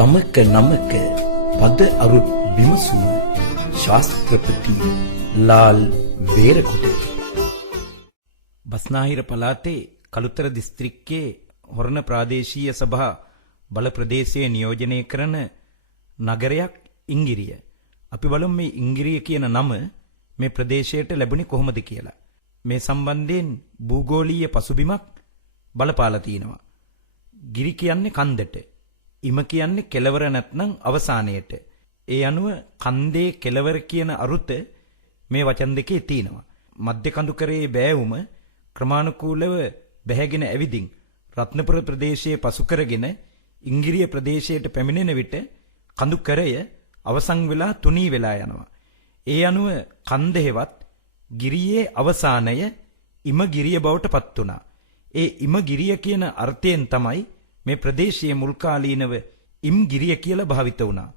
ගමක නමක පද අරුත් විමසුම ශාස්ත්‍රපති ලාල් වේරකුට බස්නාහිර පළාතේ කළුතර දිස්ත්‍රික්කයේ හොරණ ප්‍රාදේශීය සභා බල ප්‍රදේශයේ නියෝජනය කරන නගරයක් ඉංගිරිය. අපි බලමු මේ ඉංගිරිය කියන නම මේ ප්‍රදේශයට ලැබුණේ කොහොමද කියලා. මේ සම්බන්ධයෙන් භූගෝලීය පසුබිමක් බලපාලා තිනවා. ගිරි කියන්නේ කන්දට. ඉම කියන්නේ කෙළවර නැත්නම් අවසානයට. ඒ අනුව කන්දේ කෙළවර කියන අරුත මේ වචන දෙකේ තියෙනවා. මධ්‍ය කඳුකරයේ බෑවුම ක්‍රමානුකූලව බැහැගෙන ඇවිදින් රත්නපුර ප්‍රදේශයේ පසු කරගෙන ඉංගිරිය ප්‍රදේශයට පැමිණෙන විට කඳුකරය අවසන් වෙලා තුනී වෙලා යනවා. ඒ අනුව කන්දෙහිවත් ගිරියේ අවසානය ඉම ගිරිය බවට පත් වුණා. ඒ ඉම ගිරිය කියන අර්ථයෙන් තමයි මේ ප්‍රදේශයේ මුල් කාලීනව ඉම් ගිරිය කියලා භාවිත වුණා.